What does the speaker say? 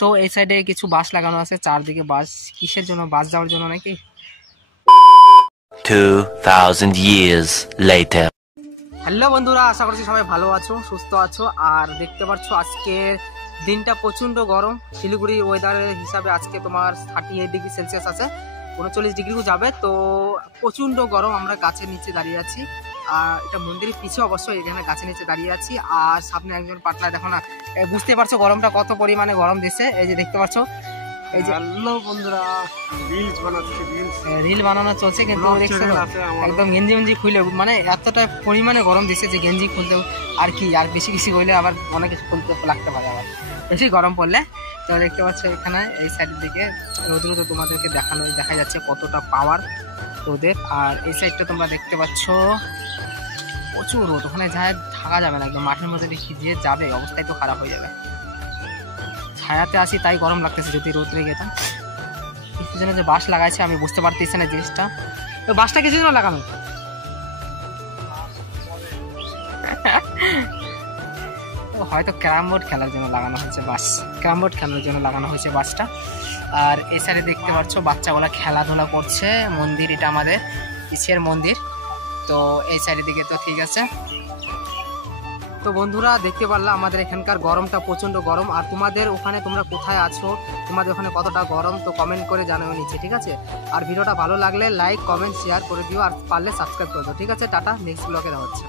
তো এই সাইডে কিছু বাস লাগানো আছে, চারদিকে বাস। কিসের জন্য? বাস যাওয়ার জন্য নাকি? 2000 years later. হ্যালো বন্ধুরা, আশা করছি সবাই ভালো আছো, সুস্থ আছো। আর দেখতে পাচ্ছ আজকের দিনটা প্রচণ্ড গরম। শিলিগুড়ির ওয়েদারের হিসাবে আজকে তোমার 38 ডিগ্রি সেলসিয়াস আছে, 39 ডিগ্রিও যাবে। তো প্রচণ্ড গরম। আমরা গাছের নিচে দাঁড়িয়ে আছি, আর এটা মন্দিরের পিছু অবশ্যই, এখানে গাছের নিচে দাঁড়িয়ে আছি। আর সামনে একজন পাটলা, দেখো না, বুঝতে পারছো গরমটা কত পরিমাণে গরম দিচ্ছে। এই যে দেখতে পাচ্ছ, এই যে হ্যালো বন্ধুরা, রিল বানানো চলছে, কিন্তু একদম গেঞ্জি মেঞ্জি খুলে, মানে এতটা পরিমাণে গরম দিচ্ছে যে গেঞ্জি খুলতেও আর কি, আর বেশি কিছু হইলে আবার অনেক কিছু খুলতে লাগতে পারে আবার বেশি গরম পড়লে। তো দেখতে পাচ্ছ এখানে এই সাইডের দিকে রোদ্র, তো তোমাদেরকে দেখা যাচ্ছে কতটা পাওয়ার রোদের। আর এই সাইডটা তোমরা দেখতে পাচ্ছ প্রচুর রোদ, ওখানে যায় থাকা যাবে না, একদম মাঠের মধ্যে যে যাবে অবস্থা একটু খারাপ হয়ে যাবে। ছায়াতে আসি তাই গরম লাগতেছে, যদি রোদ্রে যেতাম। কিছু জন্য যে বাস লাগাইছে আমি বুঝতে পারতেছি না জিনিসটা। তো বাসটা কিছু জন্য লাগানো, হয়তো ক্যারাম বোর্ড খেলার জন্য লাগানো হয়েছে বাস, ক্যারাম বোর্ড খেলার জন্য লাগানো হয়েছে বাসটা। আর এই সাইডে দেখতে পাচ্ছ বাচ্চাগুলা খেলাধুলা করছে। মন্দির, এটা আমাদের ইসের মন্দির। তো এই সাইডের দিকে তো ঠিক আছে। তো বন্ধুরা দেখতে পারলাম আমাদের এখানকার গরমটা প্রচণ্ড গরম। আর তোমাদের ওখানে তোমরা কোথায় আছো, তোমাদের ওখানে কতটা গরম, তো কমেন্ট করে জানাও নিচে, ঠিক আছে? আর ভিডিওটা ভালো লাগলে লাইক, কমেন্ট, শেয়ার করে দিও, আর পারলে সাবস্ক্রাইব করে দিও, ঠিক আছে? টাটা, নেক্সট ব্লগে দেখা হচ্ছে।